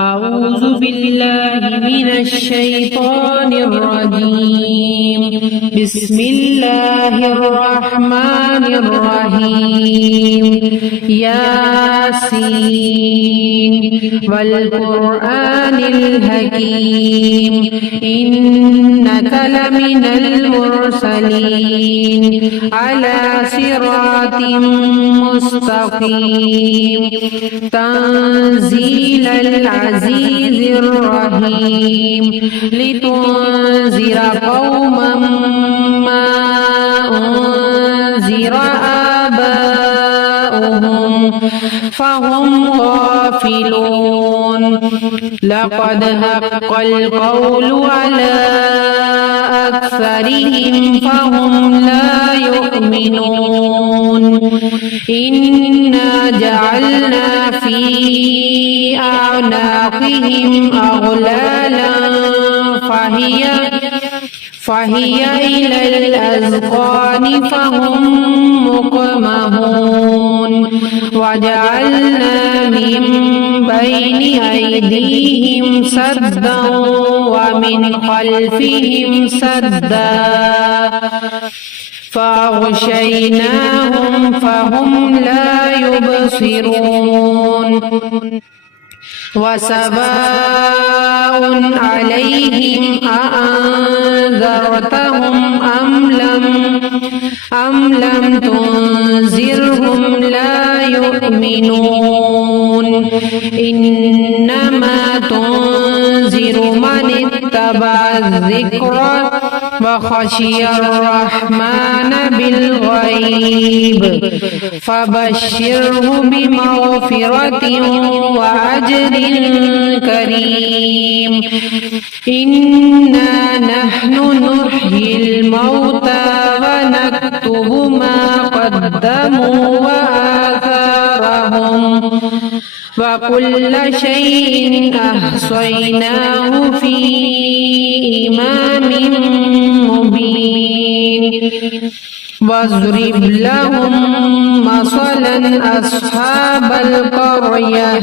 أعوذ بالله من الشيطان الرجيم. بسم الله الرحمن الرحيم. ياسين والقرآن الحكيم إنك لمن المرسلين على صراط مستقيم تنزيل العزيز الرحيم لتنذر قوما ما أنذر آباؤهم فهم غافلون. لقد حق القول على أكثرهم فهم لا يؤمنون. إنا جعلنا في أعناقهم أغلالا فهي إلى الأذقان فهم مقمحون. وجعلنا من بين أيديهم سدا ومن خلفهم سدا فأغشيناهم فهم لا يبصرون. وسواء عليهم أأنذرتهم أم لم تنذرهم لا يؤمنون. إنما تنذر من اتبع الذكر وخشي الرحمن بالغيب فبشره بمغفرة وأجر كريم. إنا نحن نحيي الموتى ونكتب ما قدموا وآثارهم وكل شيء أحصيناه في إمام مبين. واضرب لهم مثلا أصحاب القرية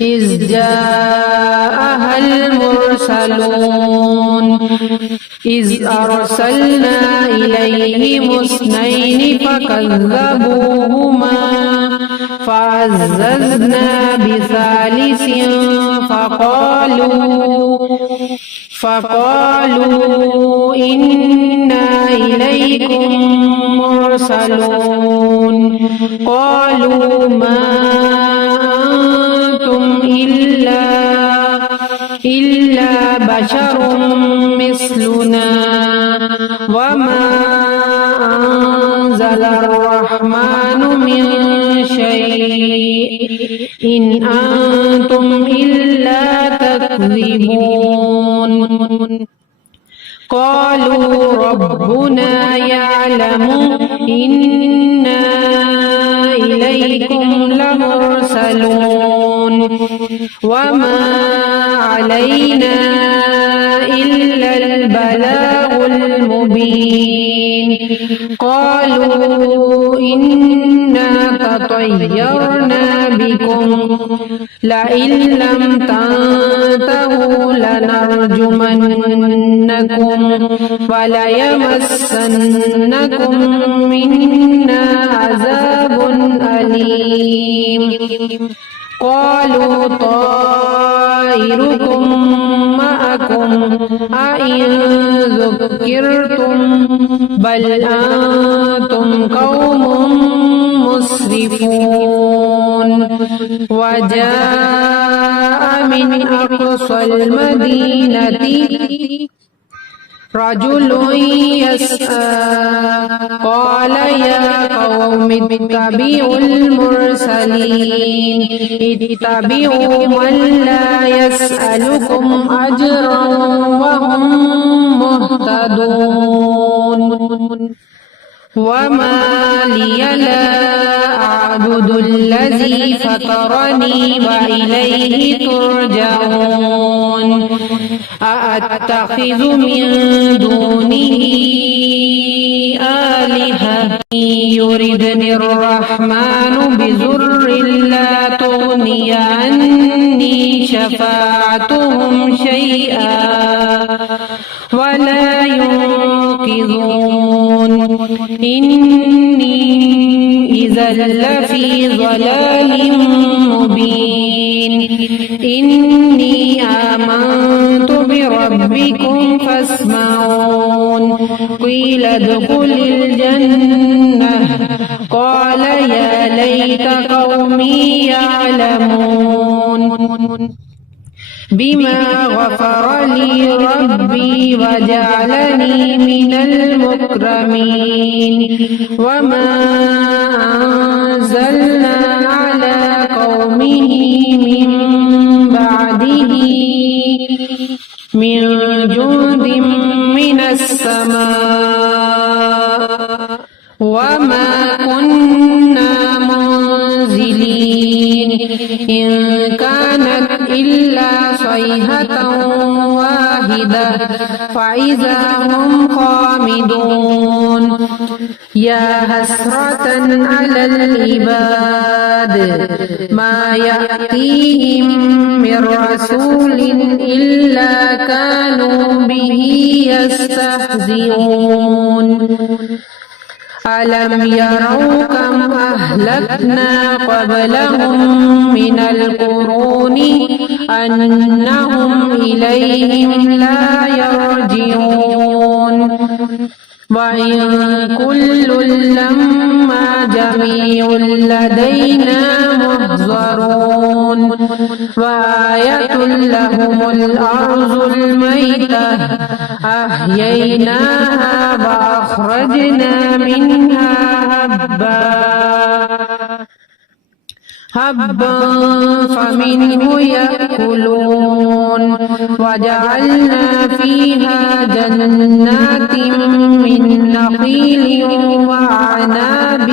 إذ جاءها المرسلون إذ أرسلنا إليهم اثنين فكذبوهما فعززنا بثالث فقالوا إنا إليكم مرسلون. قالوا ما أنتم إلا بشر مثلنا وما أنزل الرحمن من شيء إن أنتم إلا تكذبون. قالوا ربنا يعلم إنا إليكم لمرسلون وما علينا إلا البلاغ المبين. قالوا إنا تطيرنا بكم لئن لم تنتهوا لنرجمنكم وليمسنكم منا عذاب أليم. قالوا طائركم معكم أئن ذكرتم بل أنتم قوم مسرفون. وجاء من أقصى المدينة رجل يسعى قال يا قوم اتبعوا المرسلين اتبعوا من لا يسألكم أجرا وهم مهتدون. وما لي لا أعبد الذي فطرني وإليه ترجعون أأتخذ من دونه آلهة يردني الرحمن بضر لا تغني عني شفاعتهم شيئا ولا ينقذون إني إذا لفي ضلال مبين إني آمنت بربكم فاسمعون قيل ادخل الجنة قال يا ليت قومي يعلمون بما غفر لي ربي وجعلني من المكرمين وما أنزلنا على قومه من بعده من جند من السماء وما كنا منزلين إن كانت إلا صيحة واحدة فإذا هم خامدون يا حسرة على العباد ما يأتيهم من رسول إلا كانوا به يستهزئون ألم يروا كم أهلكنا قبلهم من القرون أنهم إليهم لا يرجعون وإن كل لما جميع لدينا محضرون وآية لهم الأرض الميتة أحييناها وأخرجنا منها حبا فمنه يأكلون وجعلنا فيها جنات من نخيل وأعناب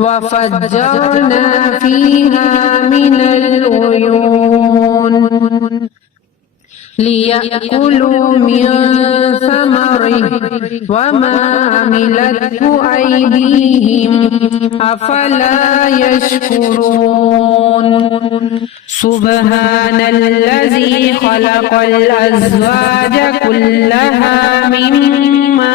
وفجرنا فيها من العيون ليأكلوا من ثمره وما عملته أيديهم أفلا يشكرون سبحان الذي خلق الأزواج كلها مما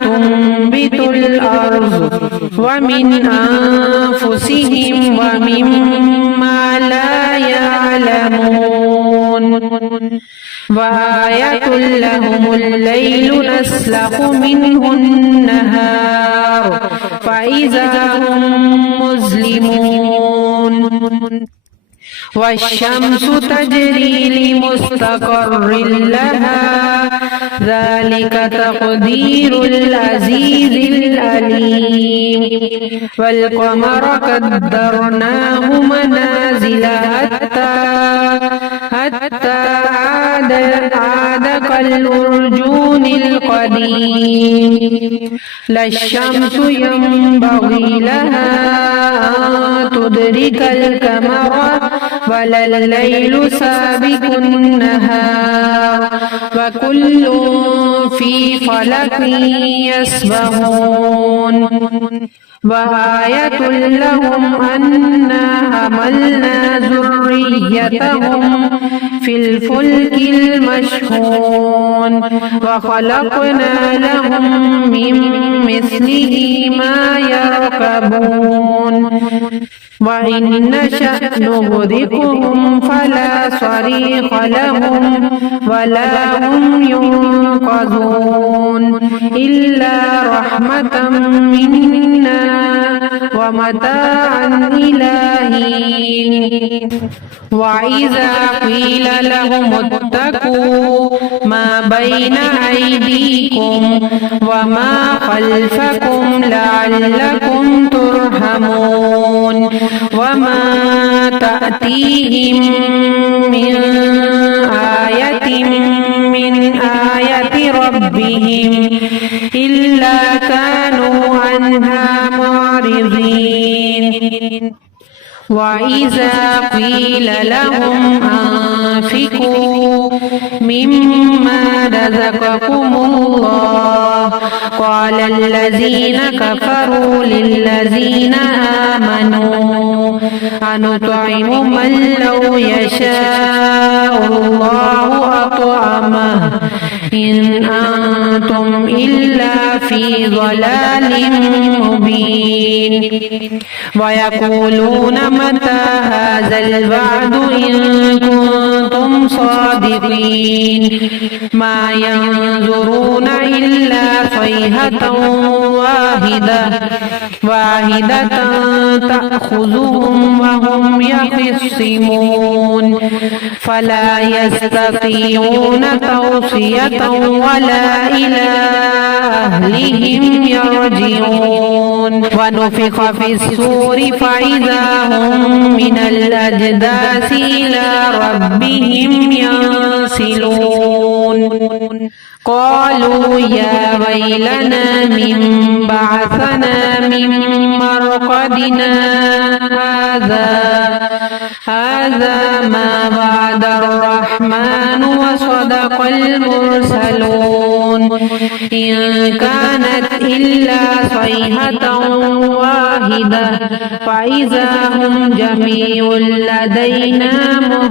تنبت الأرض ومن أنفسهم ومما لا يعلمون وآية لهم الليل نسلخ منه النهار فإذا هم مظلمون والشمس تجري لمستقر لها ذلك تقدير العزيز العليم والقمر قدرناه منازل حتى عاد كالأرجون القديم لا الشمس ينبغي لها أن تدرك القمر ولا الليل سابق النهار وكل في فلك يسبحون وآية لهم أنا حملنا ذريتهم في الفلك المشحون وخلقنا لهم من مثله ما يركبون وإن نشأ نغرقهم فلا صريخ لهم ولا هم ينقذون إلا رحمة منا ومتاعا إلى حين وإذا قيل لهم اتقوا ما بين أيديكم وما خلفكم لعلكم ترحمون وما تأتيهم من آية من آية ربهم إلا كانوا عنها معرضين وإذا قيل لهم أنفقوا مما رزقكم الله قال الذين كفروا للذين آمنوا أنطعم من لو يشاء الله أطعمه إن أنتم إلا في ضلال مبين ويقولون متى هذا الوعد إن كنتم صادقين ما ينظرون إلا صيحة واحدة تأخذهم وهم يخصمون فلا يستطيعون توصية ولا إلى أهلهم يرجعون ونفخ في الصور فإذا هم من الأجداث إلى ربهم ينسلون قالوا يا ويلنا من بعثنا من مرقدنا هذا ما وعد الرحمن وصدق المرسلون إن كانت إلا صيحة واحدة فإذا هم جميع لدينا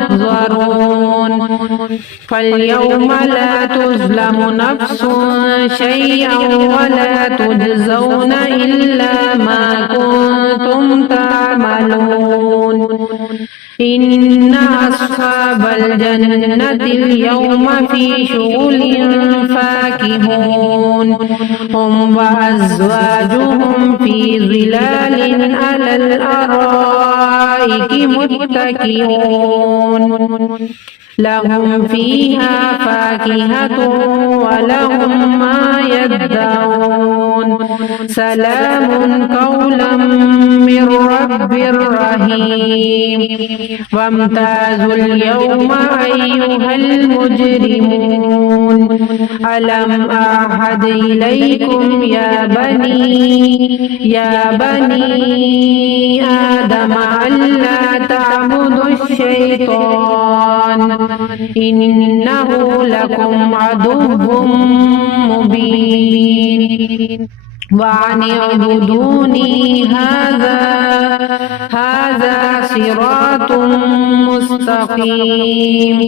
محضرون فاليوم لا تظلم نفس شيئا ولا تجزون إلا ما كنتم تعملون إن أصحاب الجنة اليوم في شغل فاكهون هم وأزواجهم في ظلال على الأرائك متكئون لهم فيها فاكهة ولهم ما يدعون سلام قولا من رب رحيم وامتازوا اليوم أيها المجرمون ألم أعهد إليكم يا بني آدم ألا تعبدوا الشيطان إنه لكم عدو مبين وأن اعبدوني هذا صراط مستقيم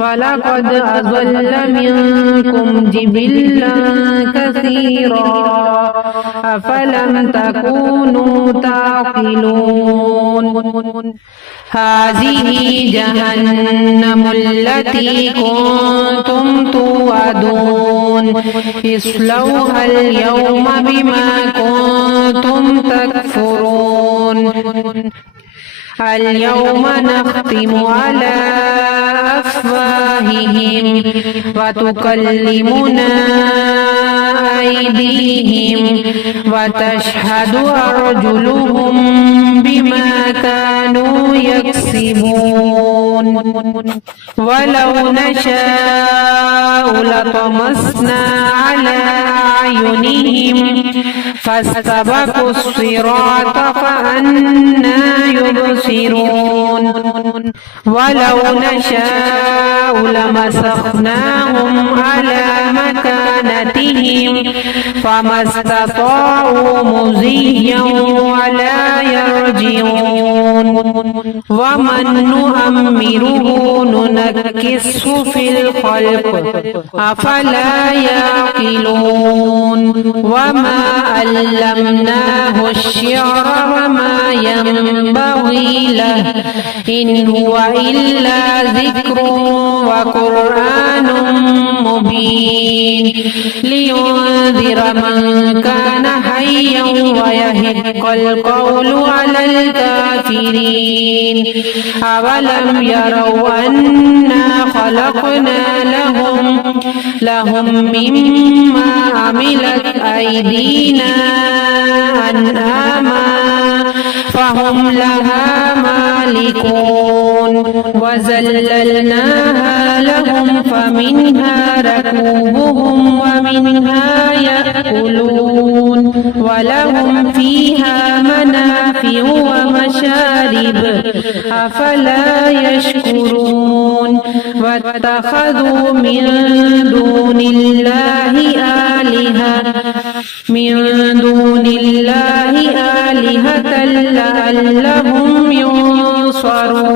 ولقد أضل منكم جبلا كثيرا أفلم تكونوا تعقلون هذه جهنم التي كنتم توعدون اصلوها اليوم بما كنتم تكفرون اليوم نختم على أفواههم وتكلمنا أيديهم وتشهد أرجلهم بما كانوا يكسبون ولو نشاء لطمسنا على أعينهم فاستبقوا الصراط فأنى يبصرون ولو نشاء لمسخناهم على مكانتهم فما استطاعوا مضيا ولا يرجعون ومن نؤمره ننكسه في الخلق أفلا يعقلون وما علمناه الشعر وما ينبغي له إن هو إلا ذكر وقرآن مبين لينذر من كان حيا ويحق القول على الكافرين أولم يروا أنا خلقنا لهم مما عملت أيدينا أنعاما فهم لها مالكون يملكون وذللناها لهم فمنها ركوبهم ومنها يأكلون ولهم فيها منافع ومشارب أفلا يشكرون واتخذوا من دون الله آلهة لعلهم ينصرون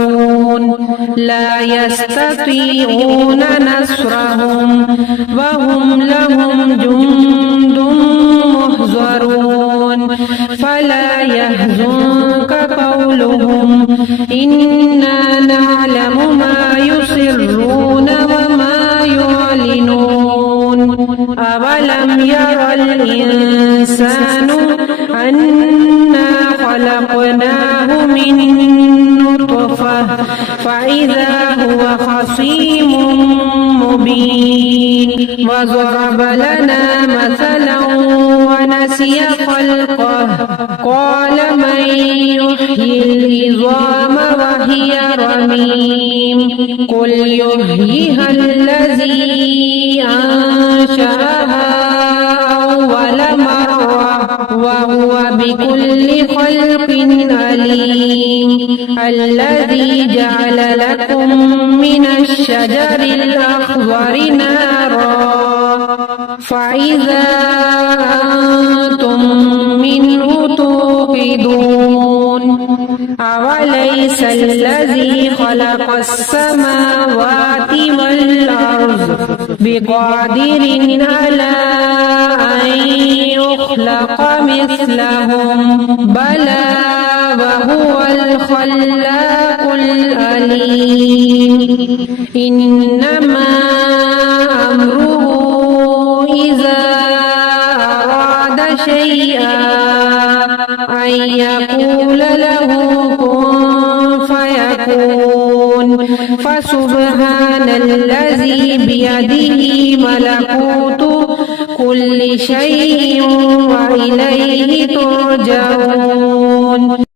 لا يستطيعون نصرهم وهم لهم جند محضرون فلا يحزنك قولهم إنا نعلم ما يسرون وما يعلنون أولم ير الإنسان أنا خلقناه من نطفة فإذا هو خصيم مبين وضرب لنا مثلا ونسي خلقه قال من يحيي العظام وهي رميم قل يحييها الذي أنشأها أول مرة وهو بكل خلق عليم الذي جعل لكم من الشجر الأخضر نارا فإذا أنتم منه توقدون أوليس الذي خلق السماوات والأرض بقادر على أن يخلق مثلهم بلى وهو الخلاق العليم إنما أمره إذا أراد شيئا أن يقول له كن فيكون فسبحان الذي بيده ملكوت كل شيء وإليه ترجعون.